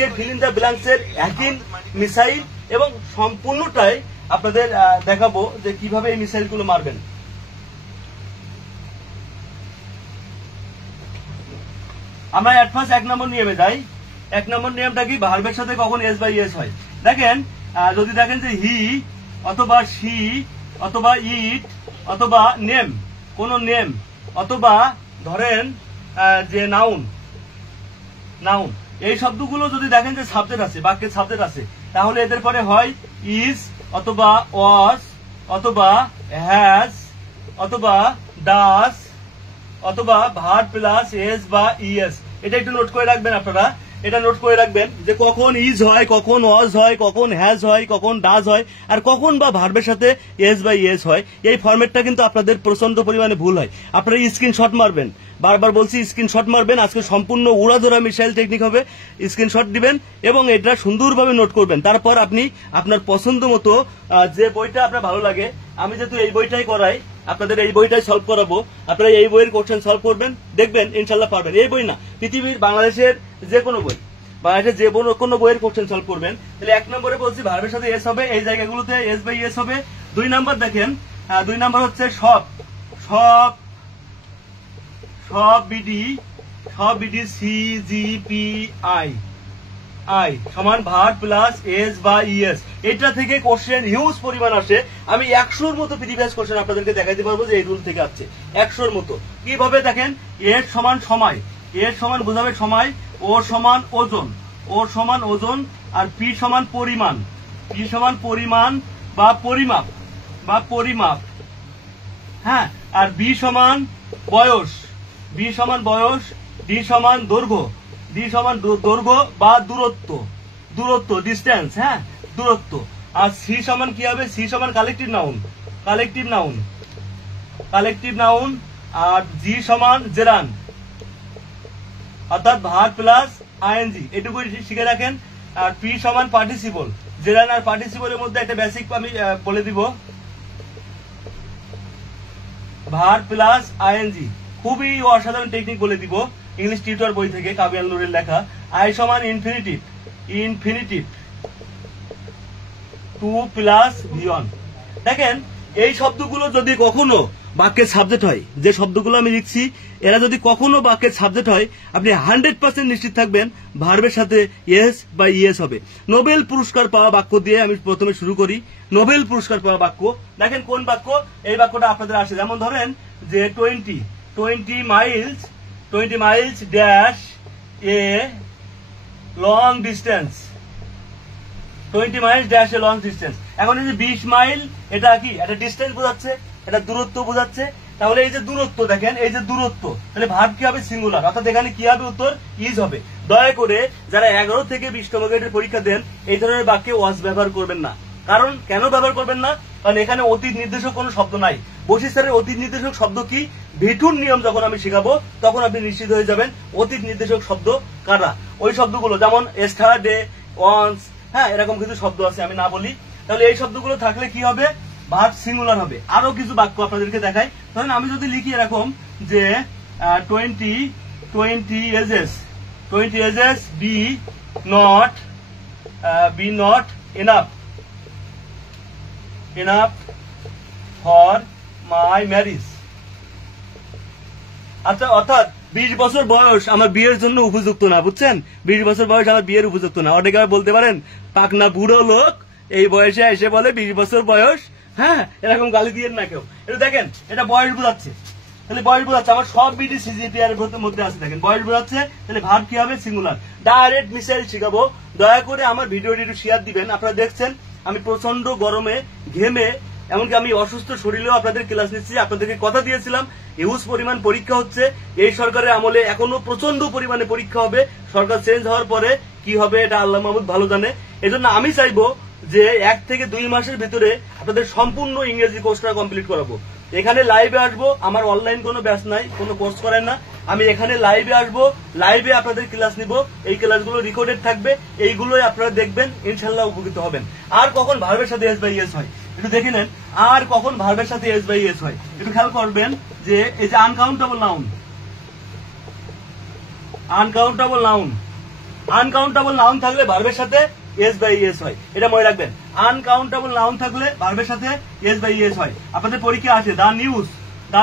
আজকে fill in the blanks এর একই মিসাইল এবং সম্পূর্ণটাই আপনাদের দেখাবো যে কিভাবে এই মিসাইলগুলো মারবেন। আমরা এট ফার্স্ট 1 নম্বর নিয়মে যাই। 1 নম্বর নিয়মটা কি, ভার্বের সাথে কখন এস বাই এস হয়। দেখেন যদি দেখেন যে হি অথবা শি অথবা ইট অথবা নেম, কোন নেম অথবা ধরেন যে নাউন, এই শব্দগুলো যদি দেখেন যে সাবজেক্ট আছে, বাক্যের সাবজেক্ট আছে, তাহলে এদের পরে হয় ইজ অথবা ওয়াজ অথবা হ্যাজ অথবা ডাস অথবা ভার্ব প্লাস এস বা ইএস। এটা একটু নোট করে রাখবেন আপনারা, এটা নোট করে রাখবেন যে কখন ইজ হয়, কখন ওয়াজ হয়, কখন হ্যাজ হয়, কখন ডাজ হয়, আর কখন বা ভার্বের সাথে এস বা ইএস হয়। এই ফরম্যাটটা কিন্তু আপনাদের প্রচন্ড পরিমাণে ভুল হয়। আপনারা স্ক্রিনশট মারবেন, বারবার বলছি স্ক্রিনশট মারবেন। আজকে সম্পূর্ণ উড়াধরা মিসাইল টেকনিক হবে, স্ক্রিনশট দিবেন এবং এটা সুন্দরভাবে নোট করবেন। তারপর আপনি আপনার পছন্দ মতো যে বইটা আপনার ভালো লাগে, আমি যেহেতু এই বইটাই করাই, আপনাদের এই বইটাই সলভ করাবো, আপনারা এই বইয়ের কোশ্চেন সলভ করবেন, দেখবেন ইনশাল্লাহ পারবেন। এই বই না, পৃথিবীর বাংলাদেশের যে কোনো বই, বাংলাদেশের যে কোনো বইয়ের কোশ্চেন সলভ করবেন। তাহলে 1 নম্বরে বলছি ভার্বের সাথে এস হবে, এই জায়গাগুলোতে এস বাই এস হবে। 2 নম্বর দেখেন, 2 নম্বর হচ্ছে সব বিডি সি জি পি আই সমান ভার্ব প্লাস এস বা ইএস। এটা থেকে কোশ্চেন হিউজ পরিমাণ আসে। আমি 100-র মতো প্রিভিয়াস কোশ্চেন আপনাদেরকে দেখাইতে পারবো যে এই রুল থেকে আসছে 100-র মতো। কিভাবে দেখেন, এর সমান সময়, এর সমান বোঝাবে সময়, ওর সমান ওজন, আর পি সমান পরিমাণ বা পরিমাপ, হ্যাঁ, আর বি সমান বয়স, ডি সমান দৈর্ঘ্য বা দূরত্ব ডিস্টেন্স, হ্যাঁ, দূরত্ব। আর সি সমান কি হবে, সি সমান কালেকটিভ নাউন, আর জি সমান জেরান, অর্থাৎ ভার্ব প্লাস আইএনজি। এটুকু শিখে রাখেন। আর পি সমান পার্টিসিপল, জেরান আর পার্টিসিপলের মধ্যে একটা বেসিক আমি বলে দিব, ভার্ব প্লাস আইএনজি। খুবই অসাধারণ টেকনিক বলে দিব, ইংলিশ টিউটর বই থেকে, কাবিয়াল নূরের লেখা। আই সমান ইনফিনিটিভ, টু প্লাস ভিয়ন। দেখেন এই শব্দগুলো যদি কখনো বাক্যের সাবজেক্ট হয়, যে শব্দগুলো আমি লিখছি এরা যদি কখনো বাক্যের সাবজেক্ট হয়, আপনি 100% নিশ্চিত থাকবেন ভার্বের সাথে এস বা ইএস হবে। নোবেল পুরস্কার পাওয়া বাক্য দিয়ে আমি প্রথমে শুরু করি। নোবেল পুরস্কার পাওয়া বাক্য, দেখেন কোন বাক্য, এই বাক্যটা আপনাদের আসে। যেমন ধরেন যে 20 Miles dash a long distance, 20 Miles dash a long distance. এখন এই যে 20 মাইল, এটা কি, এটা ডিস্টেন্স বোঝাচ্ছে, এটা দূরত্ব বোঝাচ্ছে। তাহলে এই যে দূরত্ব, দেখেন এই যে দূরত্ব, তাহলে ভার্ব কি হবে, সিঙ্গুলার, অর্থাৎ এখানে কি হবে, উত্তর ইজ হবে। দয়া করে যারা 11 থেকে 20তম গ্রেডের পরীক্ষা দেন, এই ধরনের বাক্যে ওয়াজ ব্যবহার করবেন না। কারণ কেন ব্যবহার করবেন না, কারণ এখানে অতীত নির্দেশক কোনো শব্দ নাই। বশির স্যারের অতীত নির্দেশক শব্দ কি, ভিটুর নিয়ম যখন আমি শেখাবো তখন আপনি নিশ্চিত হয়ে যাবেন অতীত নির্দেশক শব্দ কারা। ওই শব্দগুলো যেমন এস্টারডে, ওয়ান্স, হ্যাঁ, এরকম কিছু শব্দ আছে, আমি না বলি। তাহলে এই শব্দগুলো থাকলে কি হবে, ভার্ব সিঙ্গুলার হবে। আরো কিছু বাক্য আপনাদেরকে দেখাই। ধরেন আমি যদি লিখি এরকম যে 20 ages be not enough for my marriage। আচ্ছা, অর্থাৎ 20 বছর বয়স আমার বিয়ের জন্য উপযুক্ত না, বুঝছেন, 20 বছর বয়স আমার বিয়ের উপযুক্ত না। অনেকে বলতে পারেন পাকনা বুড়ো লোক এই বয়সে এসে বলে 20 বছর বয়স, হ্যাঁ, এরকম গালি দিয়ে না কেউ। এটা দেখেন, এটা বয়স বোঝাচ্ছে, তাহলে বয়স বোঝাচ্ছে, আমার সব বিডি সিজিপিআর এর মধ্যে আছে, দেখেন বয়স বোঝাচ্ছে। তাহলে ভার্ব কি হবে, সিঙ্গুলার। ডাইরেক্ট মিসাইল শিখাবো, দয়া করে আমার ভিডিওটি একটু শেয়ার দিবেন। আপনারা দেখছেন আমি প্রচন্ড গরমে ঘেমে, এমনকি আমি অসুস্থ শরীরেও আপনাদের ক্লাস নিচ্ছি। আপনাদেরকে কথা দিয়েছিলাম হিউজ পরিমাণ পরীক্ষা হচ্ছে এই সরকারের আমলে, এখনো প্রচন্ড পরিমাণে পরীক্ষা হবে। সরকার চেঞ্জ হওয়ার পরে কি হবে এটা আল্লাহ মাহমুদ ভালো জানে। এজন্য আমি চাইবো যে 1 থেকে 2 মাসের ভিতরে আপনাদের সম্পূর্ণ ইংরেজি কোর্সটা কমপ্লিট করাবো। এখানে লাইভে আসবো, আমার অনলাইন কোনো ব্যাচ নাই, কোনো কোর্স করেন না। আমি এখানে লাইভে আসবো, লাইভে আপনাদের ক্লাস নিব, এই ক্লাসগুলো রেকর্ডেড থাকবে, এইগুলোই আপনারা দেখবেন, ইনশাল্লাহ উপকৃত হবেন। আর কখন ভার্বের সাথে এস বাই এস হয় একটু দেখে নেন, আর কখন ভার্বের সাথে এস বাই এস হয় একটু খেয়াল করবেন। যে এই যে আনকাউন্টেবল নাউন, আনকাউন্টেবল নাউন থাকলে ভার্বের সাথে এস বাই এস হয়, এটা মনে রাখবেন। আনকাউন্টেবল নাউন থাকলে ভার্বের সাথে এস বাই এস হয়। আপনাদের পরীক্ষা আছে দ্য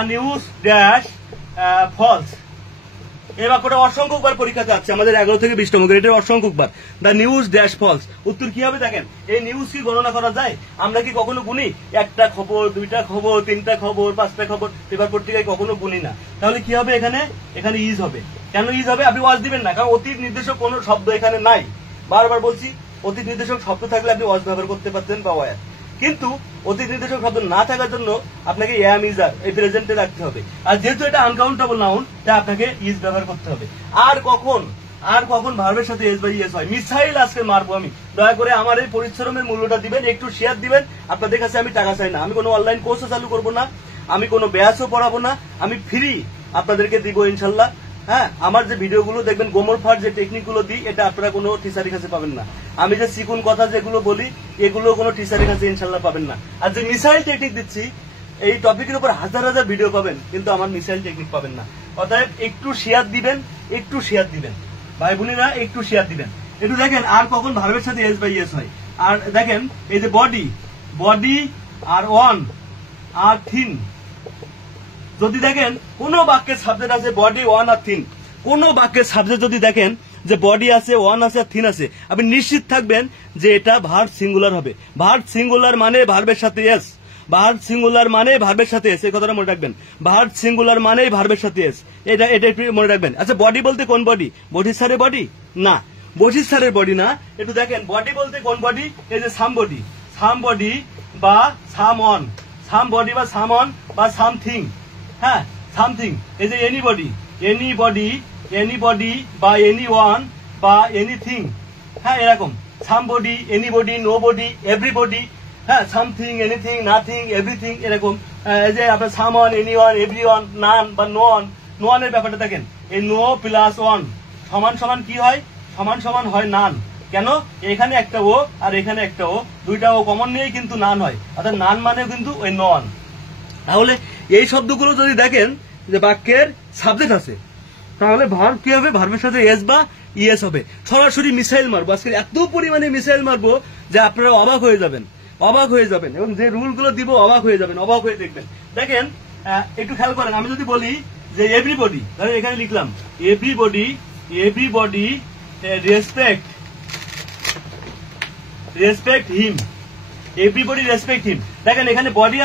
নিউজ ড্যাশ ফলস, এই বাক্যটা অসংখ্যবার পরীক্ষাতে আছে আমাদের 11 থেকে 20 নম্বর গ্রেডের অসংখ্যবার। দ্য নিউজ ড্যাশ ফলস, উত্তর কি হবে দেখেন। এই নিউজ কি গণনা করা যায়? আমরা কি কখনো গুনি? একটা খবর, দুইটা খবর, তিনটা খবর, পাঁচটা খবর পেপার পত্রিকায় কখনো গুনি না। তাহলে কি হবে এখানে? এখানে ইজ হবে। কেন ইজ হবে? আপনি ওয়াজ দিবেন না, কারণ অতীত নির্দেশক কোনো শব্দ এখানে নাই। বারবার বলছি, অতীত নির্দেশক শব্দ থাকলে আপনি ওয়াজ ব্যবহার করতে পারতেন বা ওয়ার, কিন্তু অতীত নির্দেশক শব্দ না থাকার জন্য আপনাকে এম ইজ আর এই প্রেজেন্টে রাখতে হবে। আর যেহেতু এটা আনকাউন্টেবল নাউন, তাই আপনাকে ইজ ব্যবহার করতে হবে। আর কখন ভার্বের সাথে এস বাই এস হয়? মিসাইল আজকে মারবো আমি। দয়া করে আমার এই পরিশ্রমের মূল্যটা দিবেন, একটু শেয়ার দিবেন। আপনাদের কাছে আমি টাকা চাই না, আমি কোনো অনলাইন কোর্সও চালু করবো না, আমি কোনো ব্যাচও পড়াবো না, আমি ফ্রি আপনাদেরকে দিব ইনশাল্লাহ। হ্যাঁ, আমার যে ভিডিওগুলো দেখবেন, গোমর ফাট যে টেকনিক গুলো দিই, এটা আপনারা কোনো টিচারের কাছে পাবেন না। আমি যে চিকুন কথা যেগুলো বলি, এগুলো কোনো টিচারের কাছে ইনশাল্লাহ পাবেন না। আর যে মিসাইল টেকনিক দিচ্ছি, এই টপিকের উপর হাজার হাজার ভিডিও পাবেন, কিন্তু আমার মিসাইল টেকনিক পাবেন না। অতএব একটু শেয়ার দিবেন ভাই বোনেরা, একটু শেয়ার দিবেন। একটু দেখেন আর কখন ভার্বের সাথে এস বাই এস হয়। আর দেখেন এই যে বডি আর অন আর থিন, যদি দেখেন কোন বাক্যের সাবজেক্ট আছে বডি, ওয়ান আর থিন, কোন বাক্যের সাবজেক্ট যদি দেখেন যে বডি আছে, ওয়ান আছে আর থিন আছে, আপনি নিশ্চিত থাকবেন যে এটা ভার্ব সিঙ্গুলার হবে। ভার্ব সিঙ্গুলার মানে ভার্বের সাথে এস, ভার্ব সিঙ্গুলার মানে ভার্বের সাথে এস, এই কথাটা মনে রাখবেন। ভার্ব সিঙ্গুলার মানে ভার্বের সাথে এস, এটা মনে রাখবেন। আচ্ছা, বডি বলতে কোন বডি? বডির স্যারের বডি না, বডির স্যারের বডি না। একটু দেখেন বডি বলতে কোন বডি? এই যে সাম বডি বা সাম অন, সাম বডি বা সাম অন বা সামথিং। হ্যাঁ, সামথিং। এই যে এনিবডি বা এনি ওয়ান বা এনিথিং। হ্যাঁ, এরকম সামবডি, এনিবডি, নোবডি, এভরিবডি। হ্যাঁ, সামথিং, এনিথিং, নাথিং, এভরিথিং, এরকম। এই যে আপনার সামওয়ান, এনিওয়ান, এভরিওয়ান, নান বা নোয়ানের ব্যাপারটা দেখেন। এই নো প্লাস ওয়ান সমান কি হয়? সমান হয় নান। কেন? এখানে একটা ও আর এখানে একটা ও, দুইটা ও কমন নিয়েই কিন্তু নান হয়, অর্থাৎ নান মানে কিন্তু ওই নন। তাহলে এই শব্দগুলো যদি দেখেন যে বাক্যের সাবজেক্ট আছে, তাহলে ভার্ব কি হবে? ভার্বের সাথে এস বা ইএস হবে। সরাসরি মিসাইল মারবো আজকে, এত পরিমাণে মিসাইল মারবো যে আপনারা অবাক হয়ে যাবেন, এবং যে রুলগুলো দিব অবাক হয়ে দেখবেন। দেখেন একটু খেয়াল করেন, আমি যদি বলি যে এভরিবডি, তাহলে এখানে লিখলাম এভরিবডি রেসপেক্ট হিম, এভরিবডি রেসপেক্ট হিম। দেখেন এখানে বডি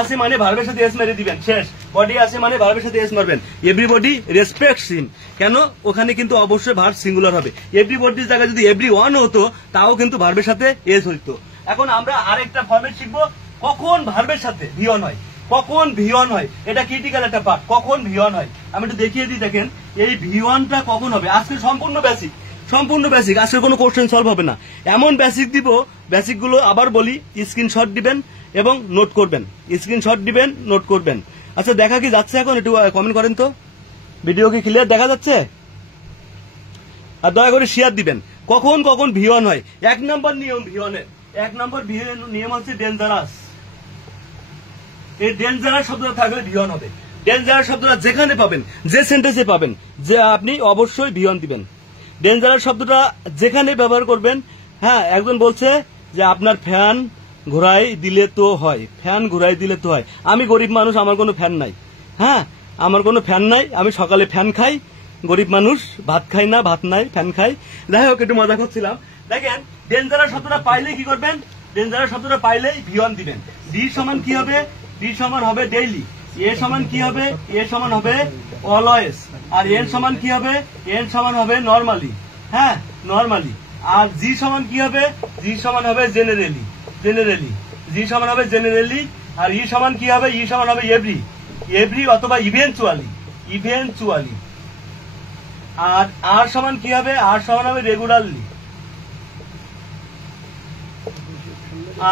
আছে মানে ভার্বের সাথে এস মেরে দিবেন, শেষ। বডি আছে মানে ভার্বের সাথে এস মারবেন। এভরিবডি রেসপেক্টস হিম, কেন? ওখানে কিন্তু অবশ্যই ভার্ব সিঙ্গুলার হবে। এভরিবডির জায়গায় যদি এভরি ওয়ান হতো, তাও কিন্তু ভার্বের সাথে এস হইতো। এখন আমরা আরেকটা ফরম্যাট শিখবো, কখন ভার্বের সাথে ভিয়ন হয়। এটা ক্রিটিক্যাল একটা পার্ট, কখন ভিয়ন হয়। আমি একটু দেখিয়ে দিই। দেখেন এই ভিয়নটা কখন হবে। আজকে সম্পূর্ণ বেসিক, আজকে কোনো কোশ্চেন সলভ হবে না, এমন বেসিক দিব। বেসিক গুলো আবার বলি, স্ক্রিনশট দিবেন এবং নোট করবেন। আচ্ছা, দেখা কি যাচ্ছে এখন? একটু কমেন্ট করেন তো, ভিডিও কি ক্লিয়ার দেখা যাচ্ছে? আর দয়া করে শেয়ার দিবেন। কখন ভিয়ন হয়। 1 নম্বর নিয়ম ভিয়নের, 1 নম্বর নিয়ম হচ্ছে ডেঞ্জারাস। এই ডেঞ্জারাস শব্দটা থাকলে ভিয়ন হবে। ডেঞ্জারাস শব্দটা যেখানে পাবেন, যে সেন্টেন্সে পাবেন, যে আপনি অবশ্যই ভিয়ন দিবেন। ডেঞ্জারাস শব্দটা যেখানে ব্যবহার করবেন। হ্যাঁ, একজন বলছে যে আপনার ফ্যান ঘোরাই দিলে তো হয়, আমি গরিব মানুষ, আমার কোনো ফ্যান নাই। হ্যাঁ, আমার কোনো ফ্যান নাই, আমি সকালে ফ্যান খাই, গরিব মানুষ, ভাত খাই না, ভাত নাই, ফ্যান খাই। যাই হোক, একটু মজা করছিলাম। দেখেন ডেঞ্জারাস শব্দটা পাইলেই কি করবেন? ডেঞ্জারাস শব্দটা পাইলেই ভিয়ন দিবেন। ডি সমান কি হবে? ডি সমান হবে ডেইলি। এ সমান কি হবে? এ সমান হবে অলওয়েজ। আর এন সমান কি হবে? এন সমান হবে নরমালি। হ্যাঁ, নরমালি। আর জি সমান কি হবে? জি সমান হবে জেনারেলি। জি সমান হবে জেনারেলি। আর ই সমান কি হবে? ই সমান হবে এভরি অথবা ইভেনচুয়ালি। আর আর সমান কি হবে? আর সমান হবে রেগুলারলি।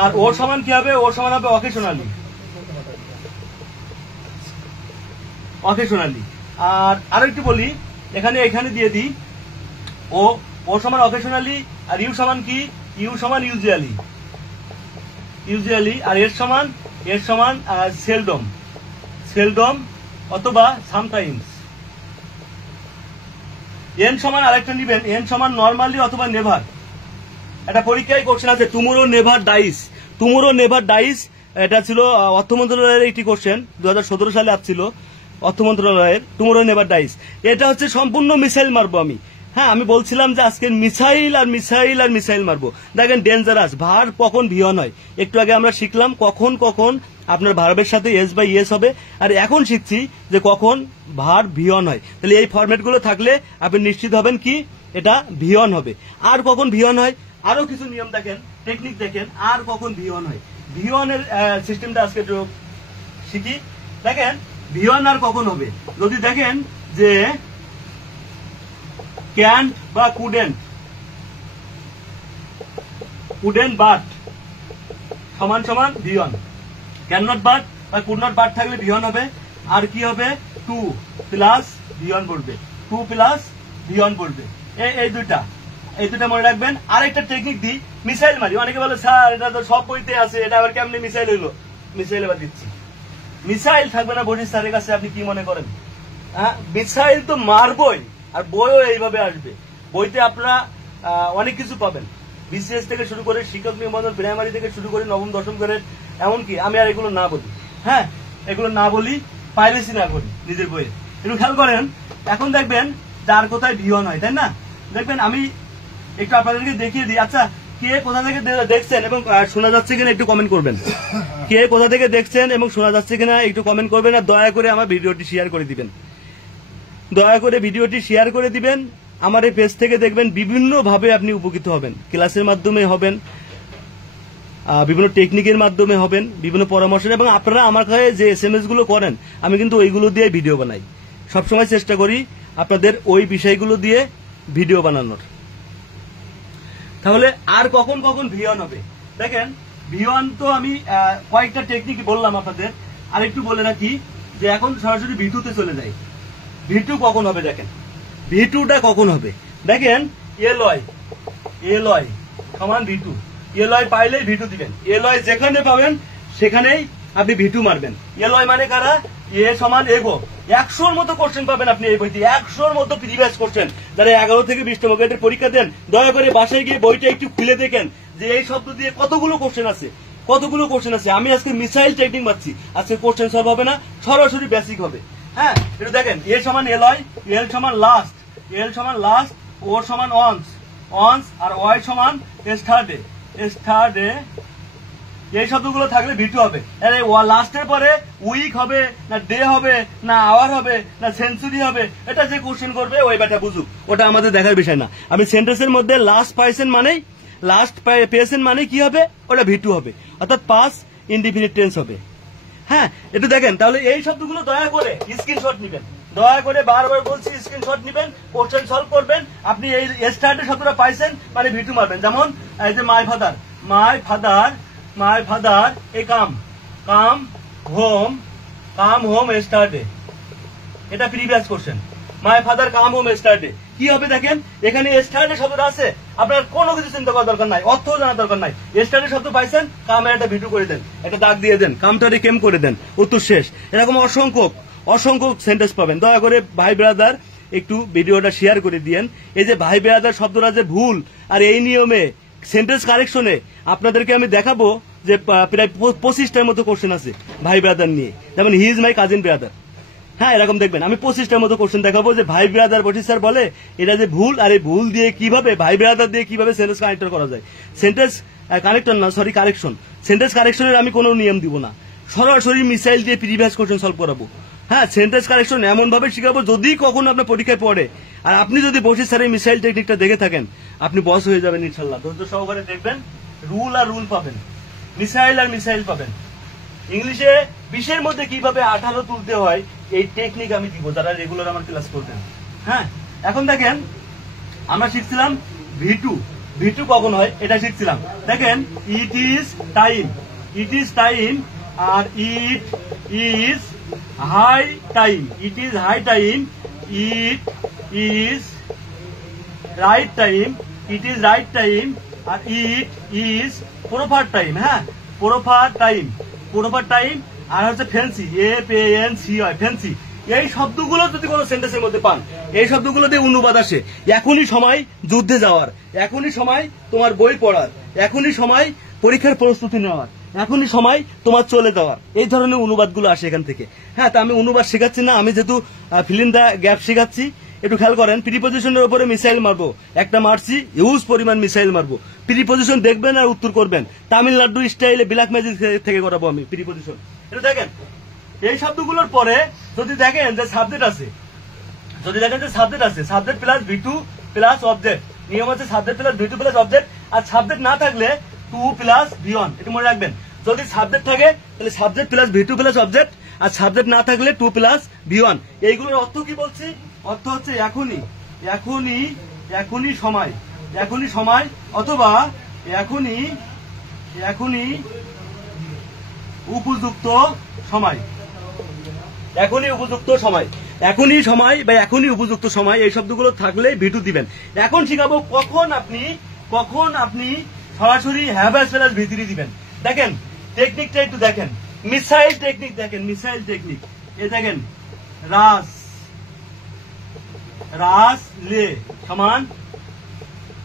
আর ওর সমান কি হবে? ওর সমান হবে অকেশনালি। আর আরো একটু বলি, এখানে দিয়ে দিই, ও সমান অকেশনালি। আর ইউ সমান কি? ইউ সমান ইউজুয়ালি। আর এর সমান সেলডম অথবা সামটাইমস। এন সমান আরেকটা নিবেন, এন সমান নর্মালি অথবা নেভার। একটা পরীক্ষায় কোশ্চেন আছে, tomorrow never dies, tomorrow never dies. এটা ছিল অর্থ মন্ত্রণালয়ের একটি কোশ্চেন, 2017 সালে আসছিল অর্থ মন্ত্রণালয়ের, টুমোরো নেভার ডাইস। এটা হচ্ছে সম্পূর্ণ মিসাইল মারবো আমি। হ্যাঁ, আমি বলছিলাম যে আজকে মিসাইল আর মিসাইল আর মিসাইল মারবো। দেখেন ডেঞ্জারাস, ভার কখন ভিয়ন হয় একটু আগে আমরা শিখলাম, কখন কখন আপনার ভার্বের সাথে এস বাই এস হবে, আর এখন শিখছি যে কখন ভার ভিয়ন হয়। তাহলে এই ফরম্যাট গুলো থাকলে আপনি নিশ্চিত হবেন কি এটা ভিয়ন হবে। আর কখন ভিয়ন হয়, আরো কিছু নিয়ম দেখেন, টেকনিক দেখেন, আর কখন ভিয়ন হয়। ভিয়নের সিস্টেমটা আজকে একটু শিখি। দেখেন ভিয়ন আর কখন হবে, যদি দেখেন যে ক্যান্ট বা কুডেন্ট, কুডেন্ট বাট সমান সমান ভিয়ন। ক্যান নট বাট বা কুড নট বাট থাকলে ভিয়ন হবে। আর কি হবে, টু প্লাস ভিয়ন বলবে, টু প্লাস ভিয়ন বলবে। এই দুইটা মনে রাখবেন। আরেকটা টেকনিক দিই, মিসাইল মারি। অনেকে বলে স্যার এটা তো সব বইতে আছে, এটা আবার কেমনি মিসাইল হইলো। মিসাইল এবার দিচ্ছি, মিসাইল থাকবে না বডি স্যারের কাছে, আপনি কি মনে করেন? হ্যাঁ, মিসাইল তো মারবই, আর বইও এইভাবে আসবে। বইতে আপনারা অনেক কিছু পাবেন, বিসিএস থেকে শুরু করে শিক্ষক নিবন্ধন, প্রাইমারি থেকে শুরু করে নবম দশম গ্রেড, এমনকি আমি আর এগুলো না বলি। হ্যাঁ, এগুলো না বলি, পাইরেসি না করি নিজের বইয়ে। একটু খেয়াল করেন, এখন দেখবেন যার কোথায় ভিয়ন হয়, তাই না? দেখবেন আমি একটু আপনাদেরকে দেখিয়ে দিই। আচ্ছা, কে কোথা থেকে দেখছেন এবং শোনা যাচ্ছে কিনা একটু কমেন্ট করবেন। কে কোথা থেকে দেখছেন এবং শোনা যাচ্ছে কিনা একটু কমেন্ট করবেন, আর দয়া করে আমার ভিডিওটি শেয়ার করে দিবেন। দয়া করে ভিডিওটি শেয়ার করে দিবেন। আমার এই পেজ থেকে দেখবেন বিভিন্ন ভাবে আপনি উপকৃত হবেন। ক্লাসের মাধ্যমে হবেন, বিভিন্ন টেকনিকের মাধ্যমে হবেন, বিভিন্ন পরামর্শ, এবং আপনারা আমার কাছে যে SMS গুলো করেন আমি কিন্তু ওইগুলো দিয়ে ভিডিও বানাই। সবসময় চেষ্টা করি আপনাদের ওই বিষয়গুলো দিয়ে ভিডিও বানানোর। তাহলে আর কখন কখন ভিয়ন হবে, দেখেন ভিয়ন তো আমি কয়েকটা টেকনিক বললাম আপনাদের। আর একটু বলে রাখি যে এখন সরাসরি ভিটুতে চলে যাই। ভিটু কখন হবে, দেখেন ভিটুটা কখন হবে। দেখেন এলয় সমান ভিটু, এলয় পাইলেই ভিটু দিবেন। এলয় যেখানে পাবেন সেখানেই আপনি ভিটু মারবেন। এলয় মানে কারা, এ সমান এগো। 100-র মতো কোশ্চেন পাবেন আপনি এই বইতে, 100-র মতো প্রিভিয়াস কোশ্চেন। যারা 11 থেকে 20তম গ্রেডের পরীক্ষা দেন, দয়া করে বাসায় গিয়ে বইটা একটু খুলে দেখেন যে এই শব্দ দিয়ে কতগুলো কোশ্চেন আছে, কতগুলো কোশ্চেন আছে। আমি আজকে মিসাইল টেকনিক পাচ্ছি, আজকে কোশ্চেন সলভ হবে না, সরাসরি বেসিক হবে। হ্যাঁ, একটু দেখেন, এ সমান এলয়, এল সমান লাস্ট, এল সমান লাস্ট, ও সমান অনস, আর ওয়াই সমান এস্টারডে। এই শব্দগুলো থাকলে ভিটু হবে। লাস্টের পরে উইক হবে না, ডে হবে না, আওয়ার হবে না, সেঞ্চুরি হবে, এটা যে কোশ্চেন করবে ওই ব্যাটা বুঝুক, ওটা আমাদের দেখার বিষয় না। আমি সেন্টেন্সের মধ্যে লাস্ট পেয়েছেন মানে কি হবে, ওটা ভিটু হবে, অর্থাৎ পাস ইনডিফিনিট টেন্স হবে। হ্যাঁ, একটু দেখেন। তাহলে এই শব্দগুলো দয়া করে স্ক্রিনশট নিবেন, দয়া করে বারবার বলছি স্ক্রিনশট নিবেন, কোশ্চেন সলভ করবেন। আপনি এই স্টার্টের শব্দটা পাইছেন মানে ভিটু মারবেন। যেমন এই যে my father A come home স্টার্টে, এটা previous question. My father come home স্টার্টে কি হবে, দেখেন এখানে স্টার্টে শব্দটা আছে, আপনার কোনো কিছু চিন্তা করার দরকার নাই, অর্থ জানার দরকার নাই। স্টার্টে শব্দ পাইছেন, কামের একটা ভিটু করে দেন, একটা দাগ দিয়ে দেন, কামটারে কেম করে দেন, উত্তর শেষ। এরকম অসংখ্য সেন্টেন্স পাবেন। দয়া করে ভাই ব্রাদার একটু ভিডিওটা শেয়ার করে দিয়েন। এই যে ভাই ব্রাদার শব্দটা যে ভুল, আর এই নিয়মে সেন্টেন্স কারেকশনে আপনাদেরকে আমি দেখাবো যে প্রায় 25টার মতো কোশ্চেন আছে ভাই ব্রাদার নিয়ে। যেমন he is my cousin brother. হ্যাঁ, এরকম দেখবেন আমি 25টার মতো কোশ্চেন দেখাবো যে ভাই ব্রাদার বটি স্যার বলে এটা যে ভুল, আর এই ভুল দিয়ে কিভাবে ভাই ব্রাদার দিয়ে কিভাবে সেন্টেন্স কানেক্টর করা যায়। সেন্টেন্স কানেক্টর না, সরি কারেকশন। সেন্টেন্স কারেকশনের আমি কোনো নিয়ম দিব না, সরাসরি মিসাইল দিয়ে প্রিভিয়াস কোশ্চেন সলভ করাবো। হ্যাঁ, সেন্টেন্স কারেকশন এমন ভাবে শিখাবো যদি কখনো আপনার পরীক্ষায় পড়ে, আর আপনি যদি বসে স্যার এই মিসাইল টেকনিকটা দেখে থাকেন, আপনি বস হয়ে যাবেন ইনশাল্লাহ। ধৈর্য সহকারে দেখবেন, রুল পাবেন, মিসাইল পাবেন। ইংলিশে 20-এর মধ্যে কিভাবে 18 তুলতে হয় এই টেকনিক আমি দিব, যারা রেগুলার আমার ক্লাস করবেন। হ্যাঁ, এখন দেখেন আমরা শিখছিলাম ভিটু কখন হয় এটা শিখছিলাম। দেখেন ইট ইজ টাইম, আর it is high time, it is right time, আর ইট ইজ প্রপার টাইম। হ্যাঁ, প্রপার টাইম, আর হচ্ছে ফ্যান্সি, FANCY হয় ফ্যান্সি। এই শব্দগুলো যদি কোনো সেন্টেন্সের মধ্যে পান, এই শব্দগুলো দিয়ে অনুবাদ আসে, এখনই সময় যুদ্ধে যাওয়ার, এখনই সময় তোমার বই পড়ার, এখনই সময় পরীক্ষার প্রস্তুতি নেওয়ার, এখনই সময় তোমার চলে যাওয়ার, এই ধরনের অনুবাদগুলো আসে এখান থেকে। হ্যাঁ, তা আমি অনুবাদ শেখাচ্ছি না, আমি যেহেতু ফিল ইন দ্য গ্যাপ শেখাচ্ছি, একটু খেয়াল করেন। প্রিপোজিশনের উপরে মিসাইল মারবো, একটা মারছি, হিউজ পরিমাণ মিসাইল মারবো। প্রিপোজিশন দেখবেন আর উত্তর করবেন, তামিলনাড়ু স্টাইলে ব্ল্যাক ম্যাজিক থেকে করাবো আমি প্রিপোজিশন। এটা দেখেন, এই শব্দগুলোর পরে যদি দেখেন যে সাবজেক্ট আছে, যদি দেখেন যে সাবজেক্ট আছে, subject plus V2 plus object, নিয়ম আছে subject plus V2 plus object, আর সাবজেক্ট না থাকলে 2 প্লাস V1, এটা মনে রাখবেন। যদি সাবজেক্ট থাকে তাহলে subject plus V2 plus object, আর সাবজেক্ট না থাকলে 2 প্লাস V1। এইগুলোর অর্থ কি বলছি? অর্থ হচ্ছে এখনই, এখনই, এখনই সময়, এখনই সময়, অথবা এখনই, এখনই উপযুক্ত সময়, এখনই উপযুক্ত সময়, এখনই সময় বা এখনই উপযুক্ত সময়, এই শব্দগুলো থাকলে V2 দিবেন। এখন শিখাবো কখন আপনি সরাসরি have as well as V3 দিবেন। দেখেন টেকনিকটা একটু দেখেন, মিসাইল টেকনিক দেখেন, মিসাইল টেকনিক। এই দেখেন, রাস লে সমান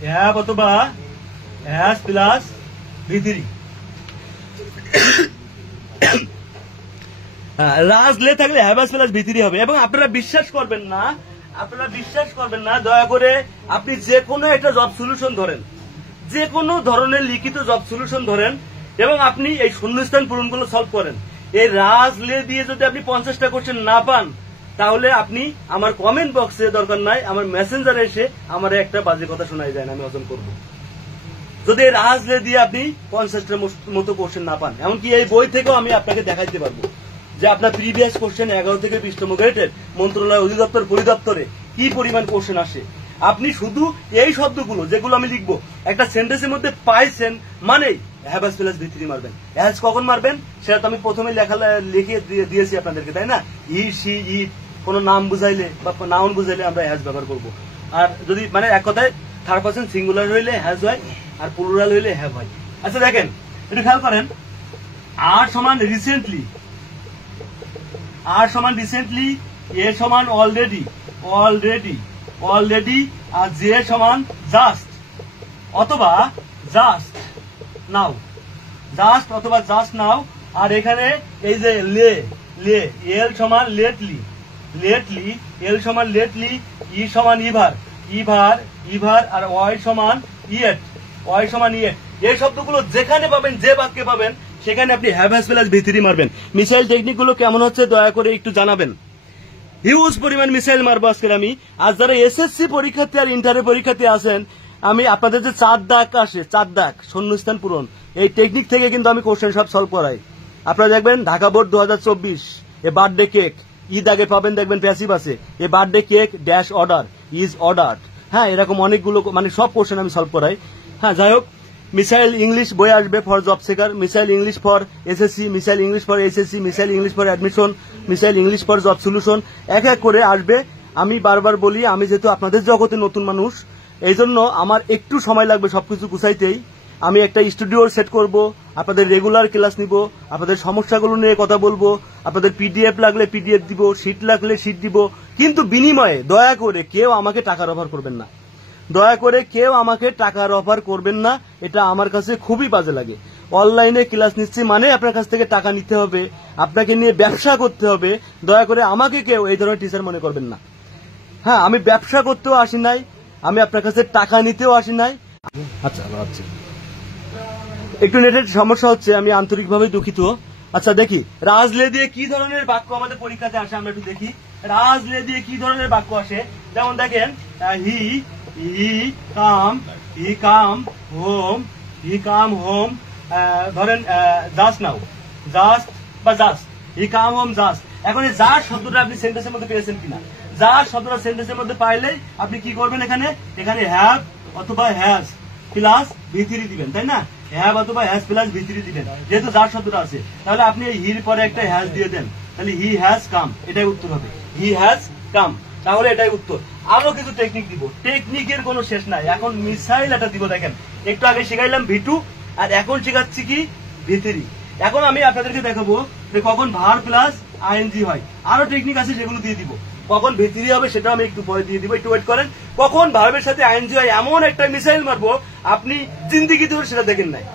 হ্যাভ অথবা হ্যাজ প্লাস V3। রাজ লে থাকলে হ্যাভাস প্লাস V3 হবে। এবং আপনারা বিশ্বাস করবেন না, দয়া করে আপনি যে কোনো একটা জব সলিউশন ধরেন, যে কোনো ধরনের লিখিত জব সলিউশন ধরেন, এবং আপনি এই শূন্যস্থান পূরণগুলো সলভ করেন। এই রাজ লে দিয়ে যদি আপনি 50টা কোশ্চেন না পান, তাহলে আপনি আমার কমেন্ট বক্সে দরকার নাই, আমার মেসেঞ্জারে এসে আমার একটা বাজে কথা শোনাই যায় না, আমি হজম করবো। যদি এই রাজ লে দিয়ে আপনি 50টার মতো কোশ্চেন না পান, এমনকি এই বই থেকেও আমি আপনাকে দেখাইতে পারবো যে আপনার প্রিভিয়াস কোশ্চেন 11 থেকে 20তম গ্রেডের মন্ত্রণালয় অধিদপ্তর পরিদপ্তরে কি পরিমাণ কোশ্চেন আসে। আপনি শুধু এই শব্দগুলো যেগুলো আমি লিখবো একটা সেন্টেন্সের মধ্যে পাইছেন মানেই হ্যাভ অ্যাজ প্লাস V3 মারবেন। হ্যাজ কখন মারবেন সেটা তো আমি প্রথমে লিখে দিয়েছি আপনাদেরকে, তাই না? হি, সি, ইট, কোন নাম বুঝাইলে বা নাউন বুঝাইলে আমরা হ্যাজ ব্যবহার করবো। আর যদি মানে এক কথায় থার্ড পারসন সিঙ্গুলার হইলে হ্যাজ হয়, আর প্লুরাল হইলে হ্যাভ হয়। আচ্ছা দেখেন, এটা খেয়াল করেন, আর সমান রিসেন্টলি, আর সমান রিসেন্টলি, এ সমান অলরেডি, অলরেডি, অলরেডি, আর যে সমান জাস্ট অথবা জাস্ট নাও, জাস্ট অথবা জাস্ট নাও। আর এখানে এই যে লে, লে, এল সমান লেটলি, লেটলি, এল সমান লেটলি, ই সমান ইভার, ইভার, ইভার, আর ওয়াই সমান ইয়েট, ওয়াই সমান ইয়েট। এই শব্দগুলো যেখানে পাবেন, যে বাক্যে পাবেন, সেখানে আপনি হ্যাভ অ্যাজ প্লাস V3 মারবেন। মিসাইল টেকনিক গুলো কেমন হচ্ছে দয়া করে একটু জানাবেন। হিউজ পরিমাণ মিসাইল মারবো আজকে আমি। আর যারা এসএসসি পরীক্ষার্থী আর ইন্টারের পরীক্ষার্থী আছেন, আমি আপনাদের যে 4 দাগ আসে, 4 দাগ শূন্যস্থান পূরণ, এই টেকনিক থেকে কিন্তু আমি কোশ্চেন সব সলভ করাই। আপনারা দেখবেন Dhaka board 2024 a birthday cake, Eid আগে পাবেন দেখবেন প্যাসিভ আছে, a birthday cake dash order is ordered. হ্যাঁ, এরকম অনেকগুলো মানে সব কোশ্চেন আমি সলভ করাই। হ্যাঁ, যাই হোক, মিসাইল ইংলিশ বই আসবে for job shaker, missile English for SSC, missile English for SSC, missile English for admission, missile English for job solution, এক এক করে আসবে। আমি বারবার বলি, আমি যেহেতু আপনাদের জগতে নতুন মানুষ, এই জন্য আমার একটু সময় লাগবে সবকিছু গুছাইতেই। আমি একটা স্টুডিও সেট করব, আপনাদের রেগুলার ক্লাস নিব, আপনাদের সমস্যাগুলো নিয়ে কথা বলবো, আপনাদের পিডিএফ লাগলে পিডিএফ দিব, শীট লাগলে শীট দিব। কিন্তু বিনিময়ে দয়া করে কেউ আমাকে টাকার অফার করবেন না, দয়া করে কেউ আমাকে টাকার অফার করবেন না। এটা আমার কাছে খুবই বাজে লাগে। অনলাইনে ক্লাস নিচ্ছি মানে আপনার কাছ থেকে টাকা নিতে হবে, আপনাকে নিয়ে ব্যবসা করতে হবে। দয়া করে আমাকে কেউ এই ধরনের টিচার মনে করবেন না। হ্যাঁ, আমি ব্যবসা করতেও আসি নাই, আমি আপনার কাছে টাকা নিতেও আসি নাই। আচ্ছা, একটু নেটের সমস্যা হচ্ছে, আমি আন্তরিকভাবে দুঃখিত। আচ্ছা দেখি, রাজলে দিয়ে কি ধরনের বাক্য আমাদের পরীক্ষাতে আসে, আমরা একটু দেখি রাজলে দিয়ে কি ধরনের বাক্য আসে। যেমন দেখেন, হি কাম হোম, ধরেন জাস্ট নাও, জাস্ট বা জাস্ট, হি কাম হোম জাস্ট। এখন এই জাস্ট শব্দটা আপনি সেন্টেন্সের মধ্যে পেয়েছেন কিনা? জাস্ট শব্দটা সেন্টেন্সের মধ্যে পাইলে আপনি কি করবেন, এখানে হ্যাভ অথবা হ্যাজ প্লাস V3 দিবেন, তাই না? হ্যাভ অথবা হ্যাজ প্লাস V3 দিবেন, যেহেতু জাস্ট শব্দটা আছে। তাহলে আপনি এই হির পরে একটা হ্যাজ দিয়ে দেন, তাহলে হি হ্যাজ কাম, এটাই উত্তর হবে, হি হ্যাজ কাম। তাহলে এটাই উত্তর। আরো কিছু টেকনিক দিব, টেকনিকের কোনো শেষ নাই। এখন মিসাইল এটা দিব, দেখেন একটু আগে শিখাইলাম V2, আর এখন শেখাচ্ছি কি V3। এখন আমি আপনাদেরকে দেখাবো যে কখন ভার প্লাস আইএনজি হয়। আরো টেকনিক আছে সেগুলো দিয়ে দিব, কখন ভিতরি হবে সেটা আমি একটু পরে দিয়ে দিব, একটু ওয়েট করেন। কখন ভার্বের সাথে আইএনজি হয় এমন একটা মিসাইল মারবো আপনি জিন্দিগিতে সেটা দেখেন নাই,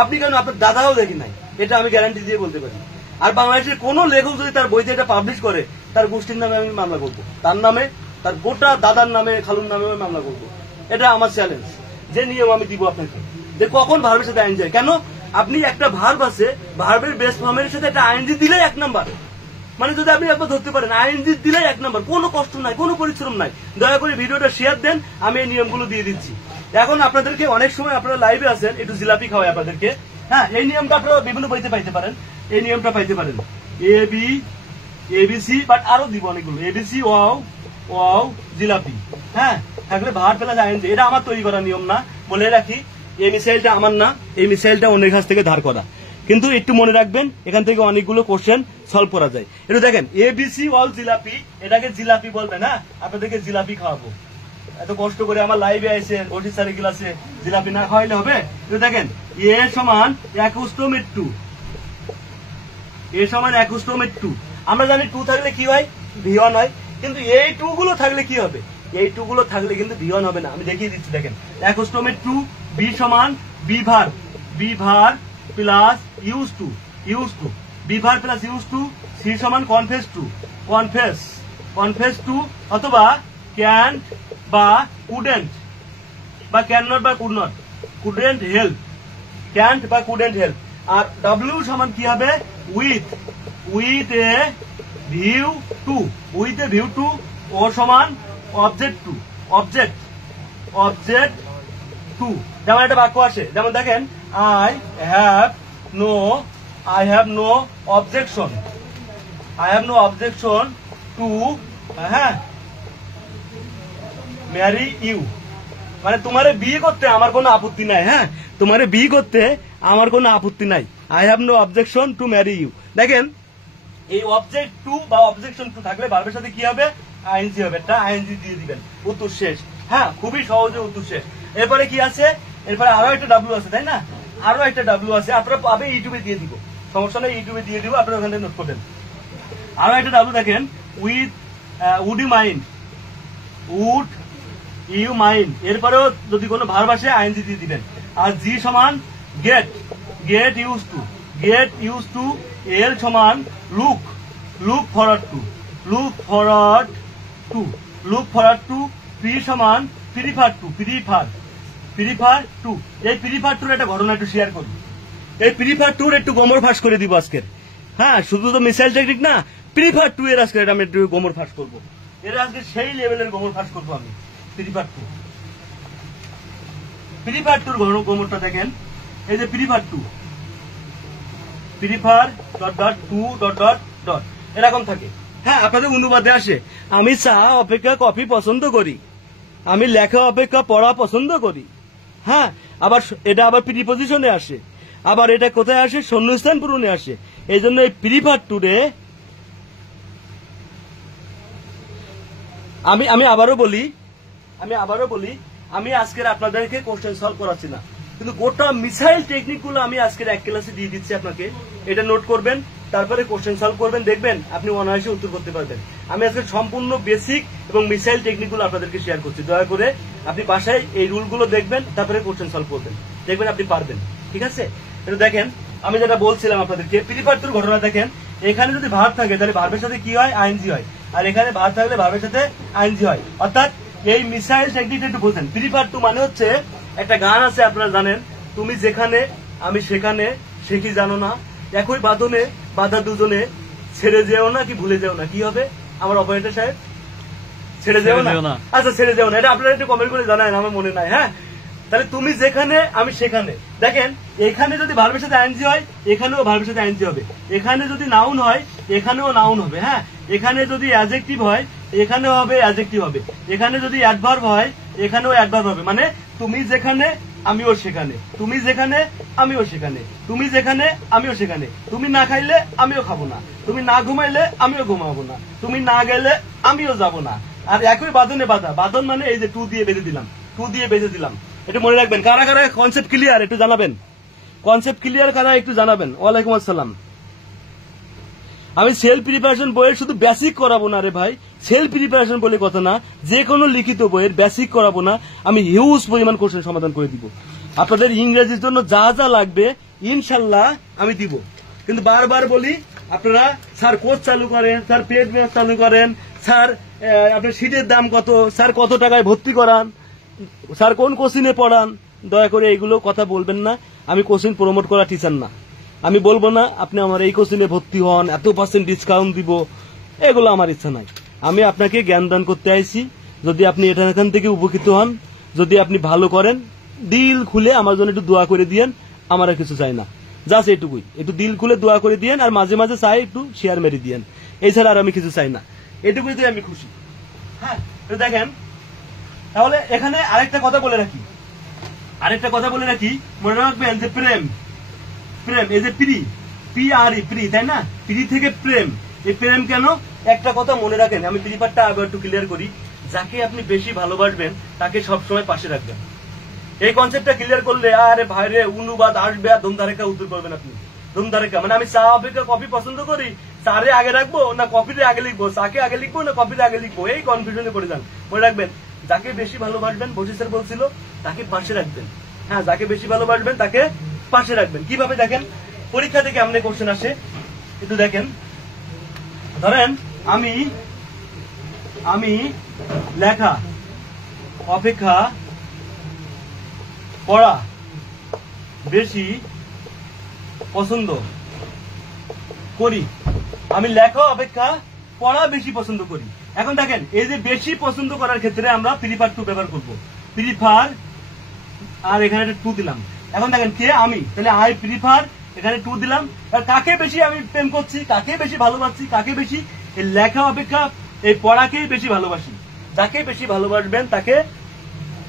আপনি কেন আপনার দাদাও দেখেন নাই, এটা আমি গ্যারান্টি দিয়ে বলতে পারি। আর বাংলাদেশের কোন লেখক যদি তার বইতে এটা পাবলিশ করে তার গোষ্ঠীর নামে আমি মামলা করবো, তার নামে, তার গোটা দাদার নামে, খালুর নামে আমি মামলা করবো। এটা আমার চ্যালেঞ্জ, যে নিয়ম আমি দিব আপনাকে, যে কখন ভার্বের সাথে আইএনজি হয়। কেন আপনি একটা ভার্ব আছে, ভার্বের বেস ফর্মের সাথে একটা আইএনজি দিলেই 1 নাম্বার, মানে যদি আপনি একবার ধরতে পারেন আইএনজি দিলেই 1 নাম্বার, কোনো কষ্ট নাই, কোনো পরিশ্রম নাই। দয়া করে ভিডিওটা শেয়ার দেন, আমি এই নিয়মগুলো দিয়ে দিচ্ছি। এখন আপনাদেরকে অনেক সময় আপনারা লাইভে আছেন, একটু জিলাপি খাওয়াই আপনাদেরকে। হ্যাঁ, এই নিয়মটা আপনারা বিভিন্ন বইতে পাইতে পারেন, এই নিয়মটা পাইতে পারেন, এবিসি, বাট আরো দিব অনেকগুলো, এবিসি ওয়াও ওয়াও জিলাপি। হ্যাঁ, থাকলে ভার্ব প্লাস আইএনজি, এটা আমার তৈরি করা নিয়ম না, বলে রাখি। এই মিসাইলটা আমার না, এই মিসাইলটা অন্যের কাছ থেকে ধার করা। কিন্তু একটু মনে রাখবেন, এখান থেকে অনেকগুলো কোশ্চেন সলভ করা যায়। একটু দেখেন, এবিসি ওয়াও জিলাপি, এটাকে জিলাপি বলবেন। হ্যাঁ, আপনাদেরকে জিলাপি খাওয়াবো, এত কষ্ট করে আমার লাইভে আছে ওটি স্যারের ক্লাসে, জিলাপি না খাওয়াইলে হবে? একটু দেখেন, এ সমান অ্যাকুস্টোমেট টু, এ সমান অ্যাকুস্টোমেট টু। আমরা জানি টু থাকলে কি হয়, ভিওয়ান হয়, কিন্তু এই টু গুলো থাকলে কি হবে, এই টু গুলো থাকলে কিন্তু ভিওয়ান হবে না। আমি দেখিয়ে দিচ্ছি, দেখেন, অ্যাকুস্টোমেট টু, বি সমান be verb, be verb plus use to, use to, be verb plus use to, C সমান confess to, confess, confess to, অথবা ক্যান বা কুডেন্ট, বা ক্যান নট বা could not, couldn't help, can't বা কুডেন্ট হেল্প। আর ডাব্লিউ সমান কি হবে, with, with a view to, with a view to, O সমান object to, object, object to. যেমন একটা বাক্য আসে, যেমন দেখেন, I have no objection, I have no objection two, হ্যাঁ, ম্যারি ইউ, মানে তোমারে বিয়ে করতে আমার কোনো আপত্তি নাই। হ্যাঁ, তোমারে বিয়ে করতে আমার কোনো আপত্তি নাই, I have no objection to marry you. দেখেন, এই অবজেক্ট টু বা অবজেকশন টু থাকলে ভার্বের সাথে কি হবে, আইএনজি হবে, একটা আইএনজি দিয়ে দিবেন, উত্তর শেষ। হ্যাঁ, খুবই সহজে উত্তর শেষ। এরপরে কি আছে, এরপরে আরো একটা ডাব্লিউ আছে, তাই না, আরো একটা ডাব্লিউ আছে, আপনারা পাবে, ইউটিউবে দিয়ে দিব, সমস্যা নেই, ইউটিউবে দিয়ে দিব, আপনারা ওখানে নোট করবেন। আরো একটা ডাব্লিউ দেখেন, with, would you mind, would you mind, এরপরেও যদি কোনো ভার্ব আসে আইএনজি দিয়ে দিবেন। আর জি সমান get, get use to, get use to, L সমান look, look forward to, look forward to, look forward to, P সমান prefer to, prefer, prefer to. এই প্রিফার টুর একটা ঘটনা একটু শেয়ার করি, এই প্রিফার টুর একটু গোমর ফাঁস করে দিব আজকের। হ্যাঁ, শুধু তো মিসাইল টেকনিক না, প্রিফার টু এর আজকে আমি একটু গোমর ফাঁস করবো, এর আজকে সেই লেভেলের গোমর ফাঁস করবো আমি। প্রিফার টু, প্রিফার টুর গোমরটা দেখেন, এই যে prefer to, prefer dot dot to dot dot dot, এরকম থাকে। হ্যাঁ, আপনাদের অনুবাদে আসে, আমি চা অপেক্ষা কফি পছন্দ করি, আমি লেখা অপেক্ষা পড়া পছন্দ করি। হ্যাঁ, আবার এটা আবার প্রিপজিশনে আসে, আবার এটা কোথায় আসে, শূন্যস্থান পূরণে আসে। এই জন্য এই প্রিফার টুরে আমি আবারও বলি, আমি আজকের আপনাদেরকে কোশ্চেন সলভ করাচ্ছি না, কিন্তু গোটা মিসাইল টেকনিক গুলো আমি আজকের এক ক্লাসে দিয়ে দিচ্ছি আপনাকে, এটা নোট করবেন, তারপরে কোশ্চেন সলভ করবেন, দেখবেন আপনি অনায়াসে উত্তর করতে পারবেন। আমি আজকে সম্পূর্ণ বেসিক এবং মিসাইল টেকনিক গুলো আপনাদেরকে শেয়ার করছি। দয়া করে আপনি বাসায় এই রুলগুলো দেখবেন, তারপরে কোশ্চেন সলভ করবেন, দেখবেন আপনি পারবেন। ঠিক আছে, এটা দেখেন, আমি যেটা বলছিলাম আপনাদেরকে, প্রিফার টুর ঘটনা দেখেন, এখানে যদি ভার্ব থাকে তাহলে ভার্বের সাথে কি হয়, আইএনজি হয়, আর এখানে ভার্ব থাকলে ভার্বের সাথে আইএনজি হয়। অর্থাৎ এই মিসাইল টেকনিকটা একটু বোঝেন। প্রিফার টু মানে হচ্ছে, একটা গান আছে আপনারা জানেন, তুমি যেখানে আমি সেখানে, সে কি জানো না, একই বাঁধনে বাঁধা দুজনে, ছেড়ে যেও না কি ভুলে যেও না, কি হবে আমার অপারেটর সাহেব, ছেড়ে যেও না, আচ্ছা ছেড়ে যেও না, এটা আপনারা একটু কমেন্ট করে জানান, আমার মনে নাই। হ্যাঁ, তাহলে তুমি যেখানে আমি সেখানে, দেখেন এখানে যদি ভার্বের সাথে আইএনজি হয় এখানেও ভার্বের সাথে আইএনজি হবে, এখানে যদি নাউন হয় এখানেও নাউন হবে। হ্যাঁ, এখানে যদি অ্যাডজেক্টিভ হয় এখানেও হবে অ্যাডজেক্টিভ হবে, এখানে যদি অ্যাডভার্ব হয় এখানেও অ্যাডভার্ব হবে। মানে তুমি যেখানে আমিও সেখানে, তুমি যেখানে আমিও সেখানে, তুমি যেখানে আমিও সেখানে, তুমি না খাইলে আমিও খাবো না, তুমি না ঘুমাইলে আমিও ঘুমাবো না, তুমি না গেলে আমিও যাব না। আর একই বাঁধনে বাঁধা, বাঁধন মানে এই যে টু দিয়ে বেঁধে দিলাম, টু দিয়ে বেঁধে দিলাম, এটা মনে রাখবেন। কারা কারা কনসেপ্ট ক্লিয়ার একটু জানাবেন, কনসেপ্ট ক্লিয়ার কারা একটু জানাবেন। ওয়ালাইকুম আসসালাম। আমি সেলফ প্রিপারেশন বইয়ের শুধু বেসিক করাবো না রে ভাই, সেলফ প্রিপারেশন বলে কথা না, যে কোনো লিখিত বইয়ের বেসিক করাবো না, আমি হিউজ পরিমাণ কোশ্চেন সমাধান করে দিব। আপনাদের ইংরেজির জন্য যা যা লাগবে ইনশাল্লাহ আমি দিব। কিন্তু বারবার বলি আপনারা স্যার কোর্স চালু করেন, স্যার পেড ব্যাচ চালু করেন, স্যার আপনার সিটের দাম কত, স্যার কত টাকায় ভর্তি করান, স্যার কোন কোচিনে পড়ান, দয়া করে এইগুলো কথা বলবেন না। আমি কোচিং প্রমোট করা টিচার না। আমি বলবো না আপনি আমার এই কোচিনে ভর্তি হন, এত % ডিসকাউন্ট দিব, এগুলো আমার ইচ্ছা নাই। আমি আপনাকে জ্ঞান দান করতে আইছি। যদি আপনি এখান থেকে উপকৃত হন, যদি আপনি ভালো করেন, দিল খুলে আমার জন্য একটু দোয়া করে দিয়েন, আমার আর কিছু চাই না, জাস্ট এটুকুই। একটু দিল খুলে দোয়া করে দিয়েন, আর মাঝে মাঝে চাই একটু শেয়ার মেরে দিয়েন, এছাড়া আর আমি কিছু চাই না। এটুকুইতে আমি খুশি। হ্যাঁ, দেখেন তাহলে এখানে আরেকটা কথা বলে রাখি, মনে রাখবেন যে প্রেম এই যে প্রি, তাই না? প্রি থেকে প্রেম, এই প্রেম কেন? একটা কথা মনে রাখেন, আমি প্রিপারটা আবার একটু ক্লিয়ার করি। যাকে আপনি বেশি ভালোবাসবেন তাকে সবসময় পাশে রাখবেন। এই কনসেপ্টটা ক্লিয়ার করলে আরে ভাইরে অনুবাদ আসবে আর ধুমধারেকা উত্তর করবেন আপনি। ধুমধারেকা মানে আমি চা অপেক্ষা কফি পছন্দ করি, চারে আগে রাখবো না কফিতে আগে লিখবো, চাকে আগে লিখবো না কফিতে আগে লিখবো, এই কনফিউশনে পড়ে যান। মনে রাখবেন যাকে বেশি ভালোবাসবেন, বসি স্যার বলছিল, তাকে পাশে রাখবেন। হ্যাঁ, যাকে বেশি ভালোবাসবেন তাকে পাশে রাখবেন। কিভাবে দেখেন, পরীক্ষা থেকে আমনে কোশ্চেন আসে, একটু দেখেন। ধরেন আমি লেখা অপেক্ষা পড়া বেশি পছন্দ করি। আমি লেখা অপেক্ষা পড়া বেশি পছন্দ করি। এখন দেখেন এই যে বেশি পছন্দ করার ক্ষেত্রে আমরা প্রিফার টু ব্যবহার করবো। প্রিফার আর এখানে একটা টু দিলাম। এখন দেখেন কে? আমি, তাহলে আই প্রিফার, এখানে টু দিলাম। কাকে বেশি আমি প্রেম করছি, কাকে বেশি ভালোবাসছি, কাকে বেশি? এই লেখা অপেক্ষা এই পড়াকেই বেশি ভালোবাসি। যাকে বেশি ভালোবাসবেন তাকে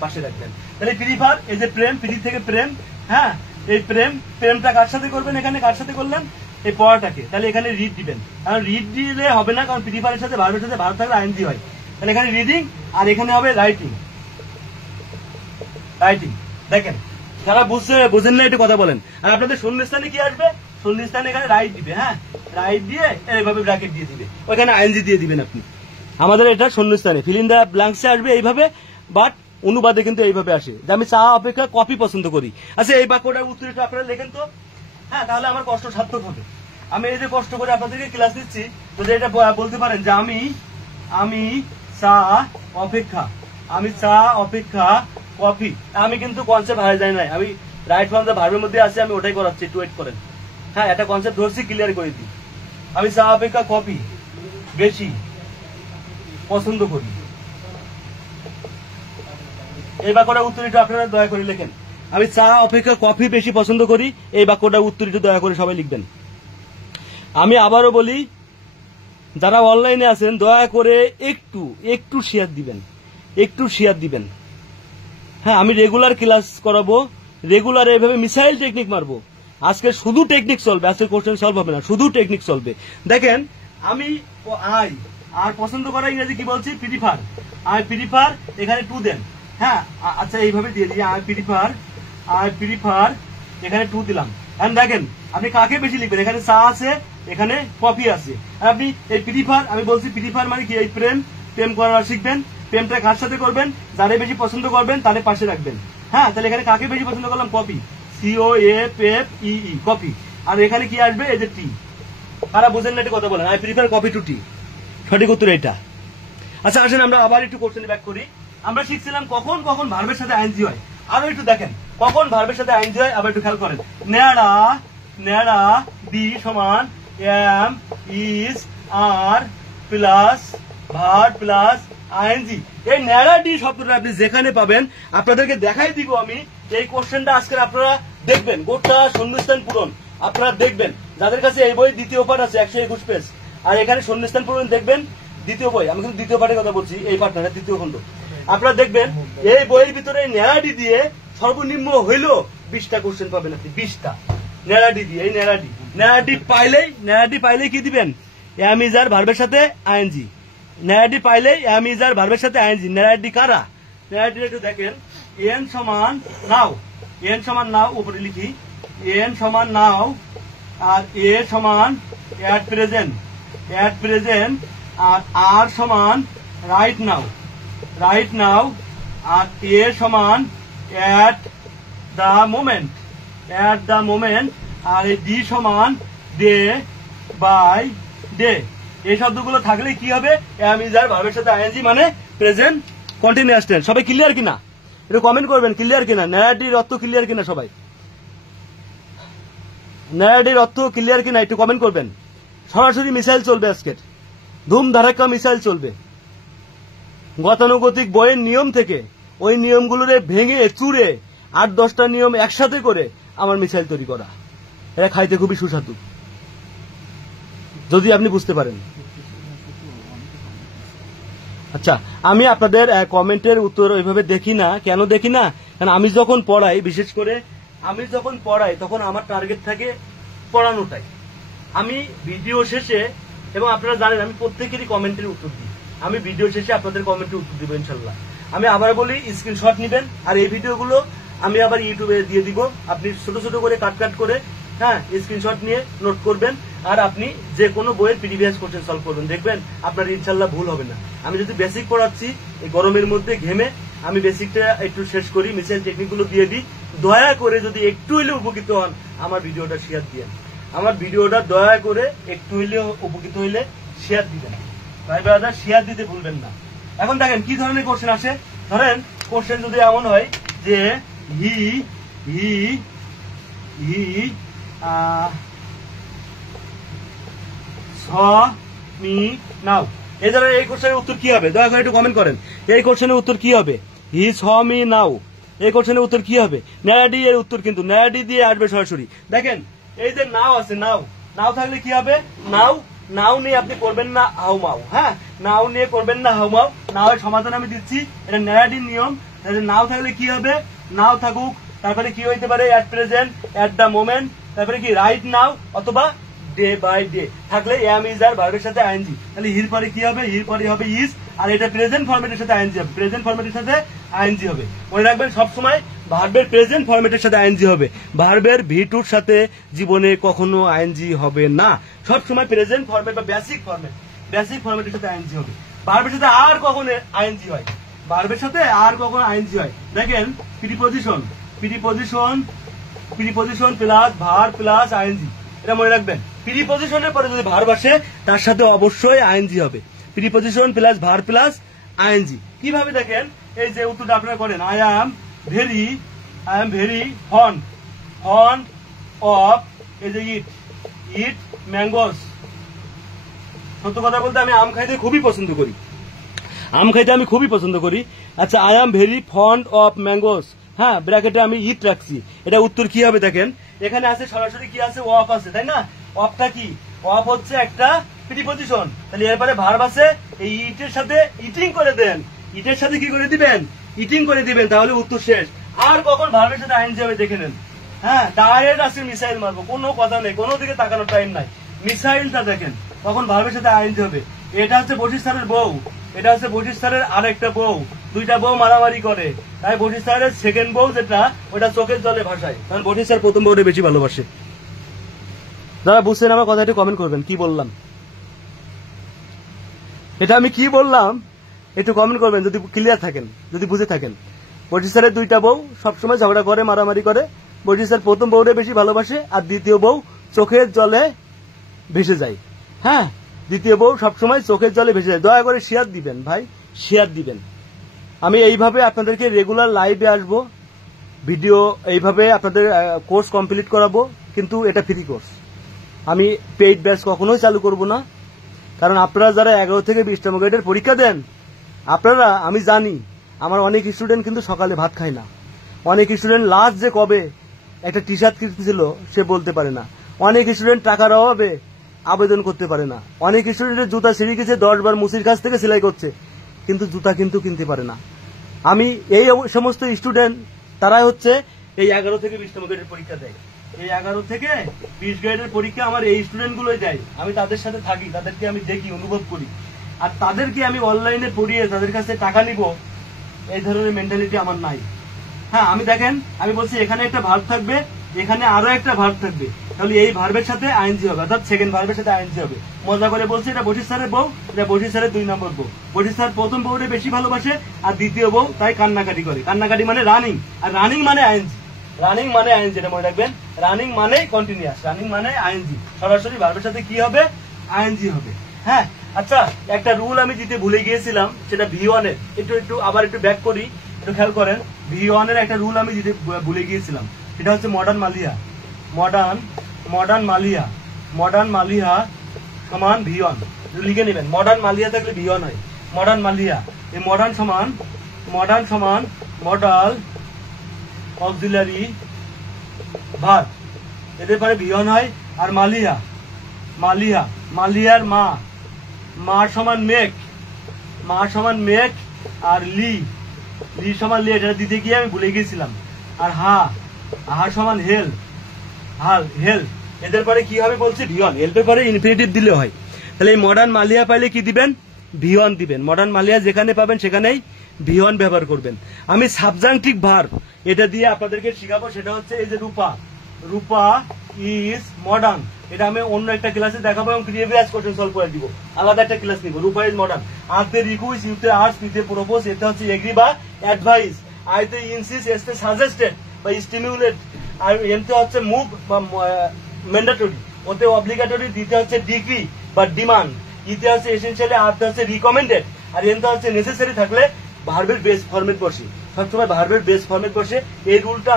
পাশে রাখবেন। তাহলে প্রিফার, এই যে প্রেম, প্রি থেকে প্রেম। হ্যাঁ, এই প্রেমটা কার সাথে করবেন? এখানে কার সাথে করলেন? এই পড়াটাকে। তাহলে এখানে রিড দিবেন, কারণ রিড দিলে হবে না, কারণ প্রিফারের সাথে ভার্বের সাথে ভার্ব থাকলে আইএনজি হয়। তাহলে এখানে রিডিং, আর এখানে হবে রাইটিং। দেখেন যারা বুঝেন না একটু কথা বলেন। আর আপনাদের শূন্যস্থানে কি আসবে? শূন্যস্থানে এখানে রাইট দিবে। হ্যাঁ, রাইট দিয়ে এইভাবে ব্র্যাকেট দিয়ে দিবে, ওইখানে আইএনজি দিয়ে দিবেন আপনি। আমাদের এটা শূন্যস্থানে ফিল ইন দ্য ব্ল্যাঙ্কসে আসবে এইভাবে, বাট অনুবাদে কিন্তু এইভাবে আসে যে আমি চা অপেক্ষা কফি পছন্দ করি। আচ্ছা, এই বাক্যটার উত্তরটা আপনারা লেখেন তো। হ্যাঁ, তাহলে আমার কষ্ট সার্থক হবে। আমি এই যে কষ্ট করে আপনাদেরকে ক্লাস দিচ্ছি, যদি এটা বলতে পারেন যে আমি চা অপেক্ষা কফি, আমি কিন্তু কনসেপ্ট হারাই যায় নাই, আমি রাইট ফ্রম দ্য ভার্বের মধ্যে আছে, আমি ওটাই করাচ্ছি, একটু ওয়েট করেন। হ্যাঁ, একটা কনসেপ্ট ধরছি, ক্লিয়ার করে দিই। আমি চা অপেক্ষা কফি বেশি পছন্দ করি। এই বাক্যটার উত্তরটা আপনারা দয়া করে লেখেন। আমি চা অপেক্ষা কফি বেশি পছন্দ করি, এই বাক্যটার উত্তরটা দয়া করে সবাই লিখবেন। আমি আবারও বলি, যারা অনলাইনে আছেন দয়া করে একটু শেয়ার দিবেন। হ্যাঁ, আমি রেগুলার ক্লাস করাবো, রেগুলার এইভাবে মিসাইল টেকনিক মারবো। আজকে শুধু টেকনিক চলবে, আজকে কোশ্চেন সলভ হবে না, শুধু টেকনিক চলবে। দেখেন আমি আর পছন্দ করা ইংরেজি কি বলছি? প্রিফার, এখানে টু দেন। হ্যাঁ, আচ্ছা এইভাবে দিয়ে দিই, আই প্রিফার, এখানে টু দিলাম। এখন দেখেন আপনি কাকে বেশি লিখবেন, এখানে চা আছে, এখানে কফি আছে। আপনি এই প্রিফার, আমি বলছি প্রিফার মানে কি? এই প্রেম করা শিখবেন। প্রেমটা কার সাথে করবেন? যারা বেশি পছন্দ করবেন তাদের পাশে রাখবেন। হ্যাঁ, তাহলে এখানে কাকে বেশি পছন্দ করলাম? Coffee, COFFEE, coffee. আর এখানে কি আসবে? এই যে টি। কারা বুঝেন না একটা কথা বলেন, আই প্রিফার কফি টু টি। সঠিক উত্তর এটা। আচ্ছা, আসেন আমরা আবার একটু কোশ্চেনে ব্যাক করি। আমরা শিখছিলাম কখন ভার্বের সাথে আইএনজি হয়। আরো একটু দেখেন কখন ভার্বের সাথে আইএনজি হয়, আবার একটু খেয়াল করেন। নেড়া ডি সমান am is are plus verb plus I N G. এই নেড়া ডি শব্দটা আপনি যেখানে পাবেন আপনাদেরকে দেখাই দিব আমি। এই কোশ্চেনটা আজকে আপনারা দেখবেন, গোটা শূন্যস্থান পূরণ আপনারা দেখবেন। যাদের কাছে এই বই দ্বিতীয় পাঠ আছে 121 পেজ, আর এখানে শূন্যস্থান পূরণ দেখবেন দ্বিতীয় বই। আমি কিন্তু দ্বিতীয় পাঠের কথা বলছি, এই পাঠ না, তৃতীয় খণ্ড। আপনারা দেখবেন এই বইয়ের ভিতরে নেড়াডি দিয়ে সর্বনিম্ন হইলেও 20টা কোশ্চেন পাবেন আপনি, 20টা নেড়াডি দিয়ে। এই নেড়াডি পাইলেই কি দিবেন? এম ইজ আর ভার্বের সাথে আইএনজি। নেড়াডি পাইলেই এম ইজ আর ভার্বের সাথে আইএনজি। নেড়াডি কারা? নেড়াডি একটু দেখেন, এন সমান নাও, উপরে লিখি এন সমান নাও, আর এ সমান এট প্রেজেন্ট, অ্যাট প্রেজেন্ট, আর আর সমান রাইট নাও, রাইট নাও, আর এ সমান at the moment, at the moment, আর এই ডি সমান ডে বাই ডে। এই শব্দগুলো থাকলে কি হবে? এম ইজ আর ভার্বের সাথে আইএনজি মানে প্রেজেন্ট কন্টিনিউয়াস টেন্স। সবাই ক্লিয়ার কিনা একটু কমেন্ট করবেন, ক্লিয়ার কিনা, ন্যারেটিভ অর্থ ক্লিয়ার কিনা, সবাই ন্যারেটিভ অর্থ ক্লিয়ার কিনা একটু কমেন্ট করবেন। সরাসরি মিসাইল চলবে আজকের, ধুম ধারাক্কা মিসাইল চলবে। গতানুগতিক বইয়ের নিয়ম থেকে ওই নিয়মগুলোরে ভেঙে চুরে 8-10টা নিয়ম একসাথে করে আমার মিসাইল তৈরি করা। এটা খাইতে খুবই সুস্বাদু যদি আপনি বুঝতে পারেন। আচ্ছা, আমি আপনাদের কমেন্টের উত্তর ওইভাবে দেখি না। কেন দেখি না? কারণ আমি যখন পড়াই, বিশেষ করে আমি যখন পড়াই, তখন আমার টার্গেট থাকে পড়ানোটাই। আমি ভিডিও শেষে, এবং আপনারা জানেন আমি প্রত্যেকেরই কমেন্টের উত্তর দিই, আমি ভিডিও শেষে আপনাদের কমেন্টের উত্তর দিব ইনশাল্লাহ। আমি আবার বলি, স্ক্রিনশট নেবেন, আর এই ভিডিওগুলো আমি আবার ইউটিউবে দিয়ে দিব। আপনি ছোট ছোট করে কাট করে, হ্যাঁ, স্ক্রিনশট নিয়ে নোট করবেন, আর আপনি যে কোনো বইয়ের প্রিভিয়াস কোশ্চেন সলভ করবেন, দেখবেন আপনার ইনশাল্লাহ ভুল হবে না। আমি যদি বেসিক পড়াচ্ছি এই গরমের মধ্যে ঘেমে, আমি বেসিকটা একটু শেষ করি, মিসাইল টেকনিকগুলো দিয়ে দিই। দয়া করে যদি একটু হইলেও উপকৃত হন, আমার ভিডিওটা শেয়ার দিয়েন। আমার ভিডিওটা দয়া করে একটু হইলেও উপকৃত হইলে শেয়ার দিবেন ভাই ব্রাদার, শেয়ার দিতে ভুলবেন না। এখন দেখেন কি ধরনের কোশ্চেন আসে। ধরেন কোশ্চেন যদি এমন হয় যে হি হি হি স মি নাও, এই ধরনের এই কোশ্চেনের উত্তর কি হবে? দয়া করে একটু কমেন্ট করেন। এই কোশ্চেনের উত্তর কি হবে? হি স মি নাও, এই কোশ্চেনের উত্তর কি হবে? ন্যাডি এর উত্তর কিন্তু ন্যাডি দিয়ে আসবে সরাসরি। দেখেন এই যে নাও আছে, নাও, নাও থাকলে কি হবে? নাও, নাও নিয়ে আপনি করবেন না হাউ মাউ, হ্যাঁ, নাও নিয়ে করবেন না হাউ মাউ। নাও এর সমাধান আমি দিচ্ছি, এটা ন্যাডির নিয়ম। নাও থাকলে কি হবে? নাও থাকুক, তারপরে কি হইতে পারে? At present, at the moment, তারপরে কি রাইট নাও, অথবা ডে বাই ডে। থাকলে এম ইজ আর ভার্বের সাথে আইএনজি, তাহলে হির পরে কি হবে? হির পরে হবে ইজ, আর এটা প্রেজেন্ট ফরম্যাটের সাথে আইএনজি হবে, প্রেজেন্ট ফরম্যাটের সাথে আইএনজি হবে। মনে রাখবেন সবসময় ভার্বের প্রেজেন্ট ফরম্যাটের সাথে আইএনজি হবে, ভার্বের ভিটুর সাথে জীবনে কখনো আইএনজি হবে না। সবসময় প্রেজেন্ট ফরম্যাট বা বেসিক ফরম্যাটের সাথে আইএনজি হবে। ভার্বের সাথে আর কখনো আইএনজি হয়, ভার্বের সাথে আর কখনো আইএনজি হয়। দেখেন preposition, preposition plus verb plus I N G, এটা মনে রাখবেন। প্রিপোজিশনের পরে যদি ভার্ব আসে, তার সাথে অবশ্যই আইএনজি হবে। Preposition plus verb plus I N G. কিভাবে? দেখেন এই যে উত্তরটা আপনারা করেন, I am very fond of, এই যে ইট ম্যাঙ্গোস। সত্য কথা বলতে আমি আম খাইতে খুবই পছন্দ করি, আম খাইতে আমি খুবই পছন্দ করি। আচ্ছা, I am very fond of mangoes, হ্যাঁ, ব্র্যাকেটে আমি ইট রাখছি। এটা উত্তর কি হবে? দেখেন এখানে আছে সরাসরি কি আছে? অফ আছে, তাই না? অফটা কি? অফ হচ্ছে একটা প্রিপোজিশন, তাহলে এরপরে ভার্ব আছে, এই ইটের সাথে ইটিং করে দেন, ইটের সাথে কি করে দিবেন? ইটিং করে দিবেন, তাহলে উত্তর শেষ। আর কখন ভার্বের সাথে আইএনজি হবে দেখে নেন, হ্যাঁ, ডাইরেক্ট আসে মিসাইল মারবো, কোনো কথা নেই, কোনো দিকে তাকানোর টাইম নাই। মিসাইলটা দেখেন তখন ভার্বের সাথে আইএনজি হবে। এটা হচ্ছে বশির স্যারের বউ, এটা হচ্ছে বশির স্যারের আরেকটা বউ, দুইটা বউ মারামারি করে, তাই বশির স্যারের সেকেন্ড বউ যেটা, ওটা চোখের জলে ভাসায়, কারণ বশির স্যার প্রথম বউটা বেশি ভালোবাসে। যারা বুঝছেন আমার কথা একটু কমেন্ট করবেন, কি বললাম, এটা আমি কি বললাম একটু কমেন্ট করবেন যদি ক্লিয়ার থাকেন, যদি বুঝে থাকেন। বশির স্যারের দুইটা বউ সবসময় ঝগড়া করে, মারামারি করে। বশির স্যার প্রথম বউরে বেশি ভালোবাসে, আর দ্বিতীয় বউ চোখের জলে ভেসে যায়, হ্যাঁ, দ্বিতীয় বউ সবসময় চোখের জলে ভেসে যায়। দয়া করে শেয়ার দিবেন ভাই, শেয়ার দিবেন। আমি এইভাবে আপনাদেরকে রেগুলার লাইভে আসবো, ভিডিও এইভাবে আপনাদের কোর্স কমপ্লিট করাবো, কিন্তু এটা ফ্রি কোর্স, আমি পেইড ব্যাচ কখনোই চালু করব না। কারণ আপনারা যারা 11 থেকে 20তম গ্রেডের পরীক্ষা দেন, আপনারা, আমি জানি আমার অনেক স্টুডেন্ট কিন্তু সকালে ভাত খায় না, অনেক স্টুডেন্ট লাস্ট যে কবে একটা টি শার্ট কিনতেছিল সে বলতে পারে না, অনেক স্টুডেন্ট টাকার অভাবে আবেদন করতে পারে না, অনেক স্টুডেন্টের জুতা ছিঁড়ে গেছে, 10 বার মুসির কাছ থেকে সেলাই করছে, কিন্তু জুতা কিন্তু কিনতে পারে না। আমি এই সমস্ত স্টুডেন্ট, তারাই হচ্ছে এই 11 থেকে 20তম গ্রেডের পরীক্ষা দেয়, এই 11 থেকে 20 গ্রেডের পরীক্ষা আমার এই স্টুডেন্ট গুলোই দেয়। আমি তাদের সাথে থাকি, তাদেরকে আমি দেখি, অনুভব করি, আর তাদেরকে আমি অনলাইনে পড়িয়ে তাদের কাছে টাকা নিব, এই ধরনের মেন্টালিটি আমার নাই। হ্যাঁ, আমি দেখেন, আমি বলছি এখানে একটা ভার্ব থাকবে, এখানে আরো একটা ভার্ব থাকবে, তাহলে এই ভার্বের সাথে আইএনজি হবে, অর্থাৎ সেকেন্ড ভার্বের সাথে আইএনজি হবে। মজা করে বলছি, এটা বশির স্যারের বউ, এটা বশির স্যারের 2 নম্বর বউ। বশির স্যার প্রথম বউটা বেশি ভালোবাসে, আর দ্বিতীয় বউ তাই কান্নাকাটি করে। কান্নাকাটি মানে রানিং, আর রানিং মানে আইএনজি। রানিং মানে আইএনজি, এটা মনে রাখবেন। রানিং মানে কন্টিনিউয়াস, রানিং মানে আইএনজি, সরাসরি ভার্বের সাথে কি হবে? আইএনজি হবে। হ্যাঁ, আচ্ছা, একটা রুল আমি দিতে ভুলে গিয়েছিলাম, সেটা V1 এর। আবার একটু ব্যাক করি, একটু খেয়াল করেন। V1 এর একটা রুল আমি দিতে ভুলে গিয়েছিলাম, সেটা হচ্ছে মডার্ন মালিয়া। মডার্ন মালিয়া সমান V1, লিখে নেবেন। মডার্ন মালিয়া থাকলে V1 হয়। মডার্ন মালিয়া, এই মডার্ন সমান মডাল অক্সিলারি ভার্ব, এদের পরে V1 হয়। আর মালিয়ার মা সমান মেক, আর লি সমান লি, এটা দিতে গিয়ে আমি ভুলে গিয়েছিলাম। আর হা সমান হেল, এদের পরে কি হবে বলছি? V1। হেল্পের পরে ইনফিনিটিভ দিলে হয়। তাহলে এই মডার্ন মালিয়া পাইলে কি দিবেন? V1 দিবেন। মডার্ন মালিয়া যেখানে পাবেন সেখানেই V1 ব্যবহার করবেন। আমি সাবজাংটিভ ভার্ব এটা দিয়ে আপনাদেরকে শিখাবো, সেটা হচ্ছে এই যে রূপা ইজ মডার্ন। এটা আমি অন্য একটা ক্লাসে দেখাবো এবং প্রিভিয়াস কোশ্চেন সলভ করে দিব, আলাদা একটা ক্লাস নিব। রূপা ইজ মডার্ন। আরতে রিকুইজ, ইউতে আর্টস, পিতে প্রপোজ, এতে হচ্ছে এগ্রি বা অ্যাডভাইস, আইতে ইনসিস্ট, এসতে সাজেস্টেড বা স্টিমুলেট, আর এমতে হচ্ছে মুভ বা ম্যান্ডেটরি, ওতে অব্লিগেটরি, দিতে হচ্ছে ডিগ্রি বা ডিমান্ড, ইতে হচ্ছে এসেনশিয়ালি, আরতে হচ্ছে রিকমেন্ডেড, আর এমতে হচ্ছে নেসেসারি থাকলে ভার্বের বেস ফরমেট বসে। সবসময় ভার্বের বেস ফরমেট বসে, এই রুলটা।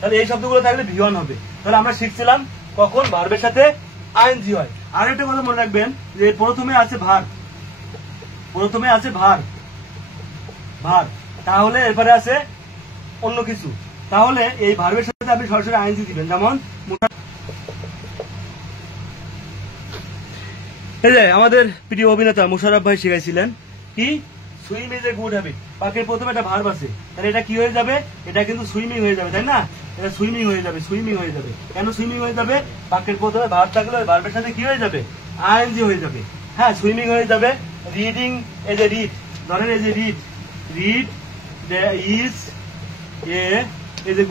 তাহলে এই শব্দগুলো থাকলে V1 হবে। তাহলে আমরা শিখছিলাম কখন ভার্বের সাথে আইএনজি হয়। আর একটা কথা মনে রাখবেন যে প্রথমে আছে ভার্ব, তাহলে এরপরে আছে অন্য কিছু। তাহলে এই ভার্বের সাথে আপনি সরাসরি আইএনজি দিবেন। যেমন এই যে আমাদের প্রিয় অভিনেতা মোশাররফ ভাই শিখাইছিলেন কি? Swim is a good habit. বাক্যের প্রথমে একটা ভার্ব আছে, তাহলে এটা কি হয়ে যাবে? এটা কিন্তু সুইমিং হয়ে যাবে, তাই না? এটা সুইমিং হয়ে যাবে। কেন সুইমিং হয়ে যাবে? বাক্যের প্রথমে ভার্ব থাকলে ওই ভার্বের সাথে কি হয়ে যাবে? আইএনজি হয়ে যাবে। হ্যাঁ, সুইমিং হয়ে যাবে। রিডিং, এই যে রিড, ধরেন এই যে read is a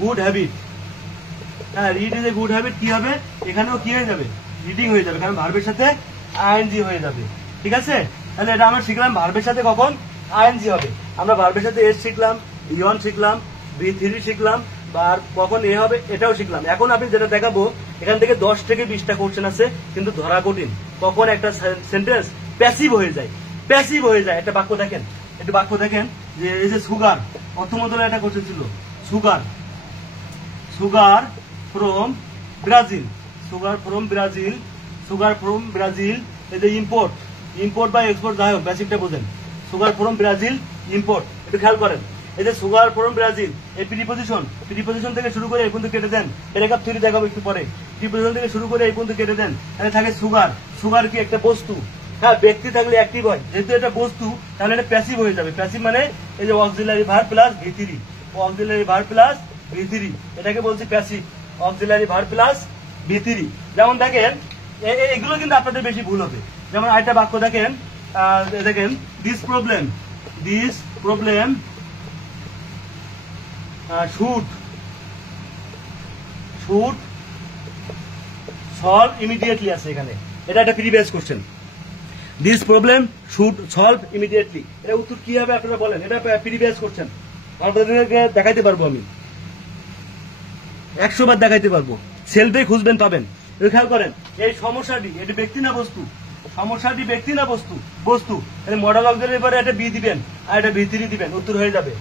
good habit. হ্যাঁ, read is a good habit কি হবে? এখানেও কি হয়ে যাবে? রিডিং হয়ে যাবে, কারণ ভার্বের সাথে আইএনজি হয়ে যাবে। ঠিক আছে? তাহলে এটা আমরা শিখলাম ভার্বের সাথে কখন আইএনজি হবে। আমরা ভার্বের সাথে এস শিখলাম, V1 শিখলাম, V3 শিখলাম, আর কখন এ হবে এটাও শিখলাম। এখন আপনি যেটা দেখাবো, এখান থেকে 10 থেকে 20টা কোশ্চেন আছে, কিন্তু ধরা কঠিন। কখন একটা সেন্টেন্স প্যাসিভ হয়ে যায়। একটা বাক্য দেখেন, যে এই যে সুগার, অর্থমন্ত্রণালয়ে একটা কোশ্চেন ছিল, সুগার ফ্রম ব্রাজিল, এই যে ইম্পোর্ট বা এক্সপোর্ট, যাই হোক বেসিকটা বোঝেন। সুগার ফ্রম ব্রাজিল ইম্পোর্ট, একটু খেয়াল করেন। এই যে সুগার ফ্রম ব্রাজিল, এই প্রিপোজিশন থেকে শুরু করে এই পর্যন্ত কেটে দেন। প্যারাগ্রাফ 3 দেখাবো একটু পরে। প্রিপোজিশন থেকে শুরু করে এই পর্যন্ত কেটে দেন, তাহলে থাকে সুগার কি একটা বস্তু। হ্যাঁ, ব্যক্তি থাকলে অ্যাক্টিভ হয়, যেহেতু এটা বস্তু তাহলে এটা প্যাসিভ হয়ে যাবে। প্যাসিভ মানে এই যে অক্সিলারি ভার্ব প্লাস V3, এটাকে বলছি passive. Auxiliary verb plus V3। যেমন দেখেন, এগুলো কিন্তু আপনাদের বেশি ভুল হবে। যেমন আরেকটা বাক্য দেখেন, this problem should solve immediately আছে এখানে। এটা একটা previous question. This problem should solve immediately, এটা উত্তর কি হবে আপনারা বলেন? এটা প্রিভিয়াস কোশ্চেন, আপনাদেরকে দেখাইতে পারবো আমি, 100 বার দেখাইতে পারবো। সেলফে খুঁজবেন, পাবেন। খেয়াল করেন, এই সমস্যাটি এটি ব্যক্তি না বস্তু? বস্তু। মডেল অক্সিলারি পরে একটা B দিবেন আর একটা V3 দিবেন, উত্তর হয়ে যাবে।